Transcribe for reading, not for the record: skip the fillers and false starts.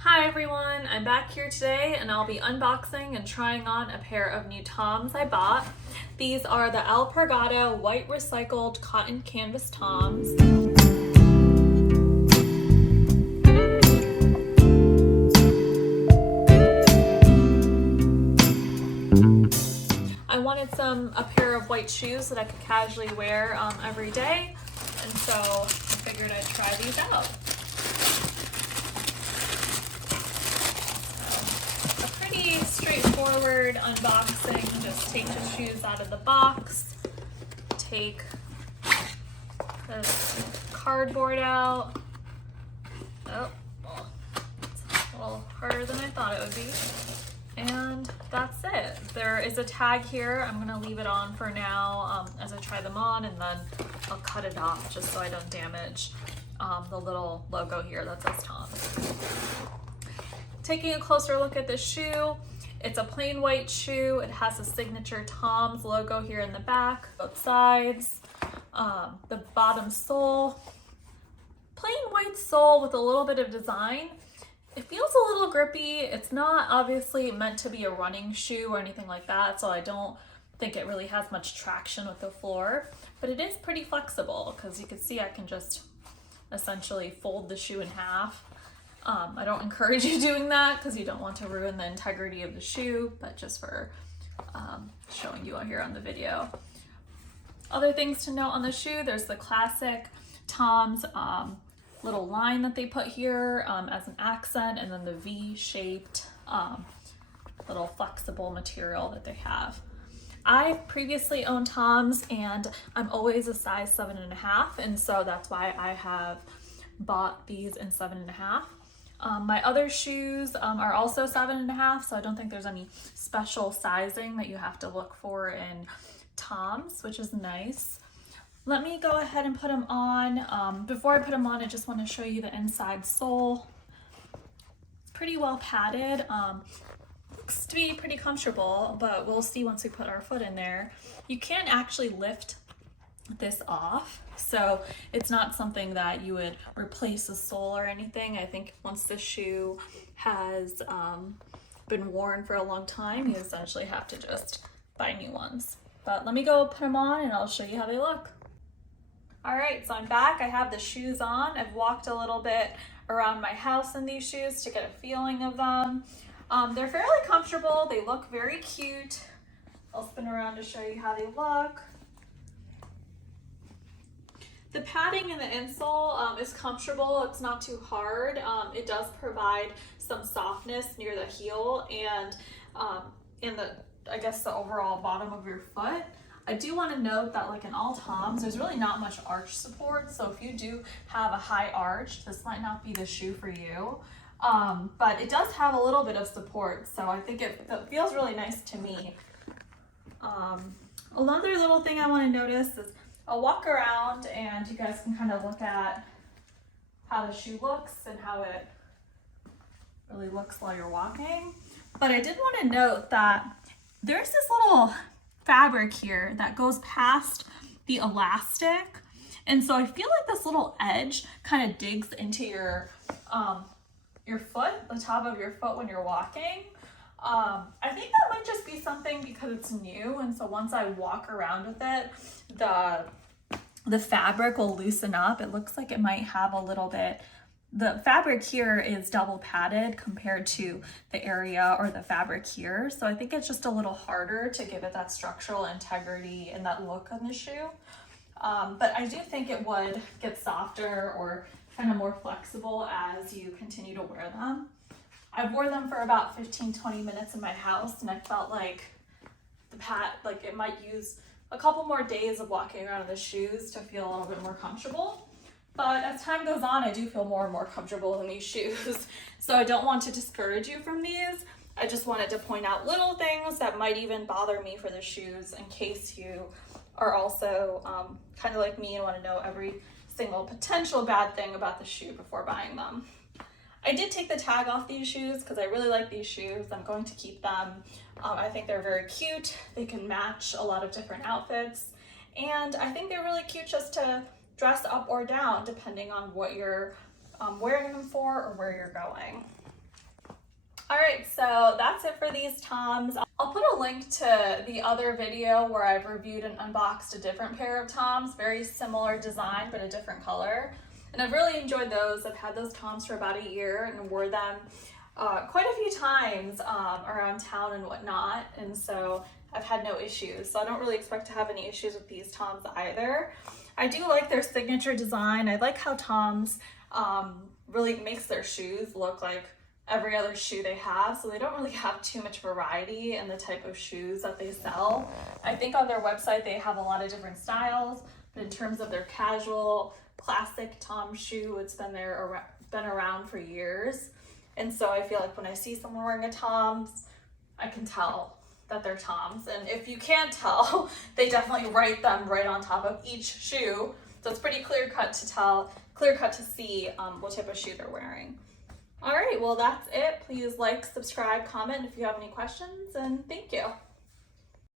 Hi everyone, I'm back here today and I'll be unboxing and trying on a pair of new Toms I bought. These are the Alpargata white recycled cotton canvas Toms. I wanted a pair of white shoes that I could casually wear every day, and so I figured I'd try these out. Pretty straightforward unboxing. Just take the shoes out of the box, take this cardboard out. Oh, well, it's a little harder than I thought it would be. And that's it. There is a tag here. I'm gonna leave it on for now as I try them on, and then I'll cut it off just so I don't damage the little logo here that says Toms. Taking a closer look at the shoe, it's a plain white shoe. It has a signature Toms logo here in the back, both sides. The bottom sole, plain white sole with a little bit of design. It feels a little grippy. It's not obviously meant to be a running shoe or anything like that, so I don't think it really has much traction with the floor, but it is pretty flexible because you can see I can just essentially fold the shoe in half. I don't encourage you doing that because you don't want to ruin the integrity of the shoe, but just for showing you here on the video. Other things to note on the shoe, there's the classic Toms little line that they put here as an accent, and then the V-shaped little flexible material that they have. I've previously owned Toms and I'm always a size 7.5, and so that's why I have bought these in 7.5. My other shoes are also 7.5, so I don't think there's any special sizing that you have to look for in Toms, which is nice. Let me go ahead and put them on. Before I put them on, I just want to show you the inside sole. It's pretty well padded. Looks to be pretty comfortable, but we'll see once we put our foot in there. You can't actually lift this off, so it's not something that you would replace a sole or anything. I think once the shoe has been worn for a long time, you essentially have to just buy new ones. But let me go put them on and I'll show you how they look. All right, so I'm back. I have the shoes on. I've walked a little bit around my house in these shoes to get a feeling of them. They're fairly comfortable. They look very cute. I'll spin around to show you how they look. The padding in the insole is comfortable. It's not too hard. It does provide some softness near the heel and in the, I guess, the overall bottom of your foot. I do want to note that, like in all Toms, there's really not much arch support. So if you do have a high arch, this might not be the shoe for you. But it does have a little bit of support, so I think it feels really nice to me. Another little thing I want to notice is I'll walk around and you guys can kind of look at how the shoe looks and how it really looks while you're walking. But I did want to note that there's this little fabric here that goes past the elastic. And so I feel like this little edge kind of digs into your foot, the top of your foot when you're walking. I think that might just be something because it's new, and so once I walk around with it, the fabric will loosen up. It looks like it might have a little bit. The fabric here is double padded compared to the area or the fabric here, so I think it's just a little harder to give it that structural integrity and that look on the shoe. But I do think it would get softer or kind of more flexible as you continue to wear them. I wore them for about 15-20 minutes in my house, and I felt like it might use a couple more days of walking around in the shoes to feel a little bit more comfortable. But as time goes on, I do feel more and more comfortable in these shoes. So I don't want to discourage you from these. I just wanted to point out little things that might even bother me for the shoes in case you are also kind of like me and want to know every single potential bad thing about the shoe before buying them. I did take the tag off these shoes because I really like these shoes. I'm going to keep them. I think they're very cute. They can match a lot of different outfits. And I think they're really cute just to dress up or down depending on what you're wearing them for or where you're going. All right, so that's it for these Toms. I'll put a link to the other video where I've reviewed and unboxed a different pair of Toms, very similar design, but a different color. And I've really enjoyed those. I've had those Toms for about a year and wore them quite a few times around town and whatnot. And so I've had no issues. So I don't really expect to have any issues with these Toms either. I do like their signature design. I like how Toms really makes their shoes look like every other shoe they have, so they don't really have too much variety in the type of shoes that they sell. I think on their website they have a lot of different styles, but in terms of their casual classic Tom shoe, it's been around for years. And so I feel like when I see someone wearing a Toms, I can tell that they're Toms. And if you can't tell, they definitely write them right on top of each shoe, so it's pretty clear cut to see what type of shoe they're wearing. All right, well, that's it. Please like, subscribe, comment if you have any questions, and thank you.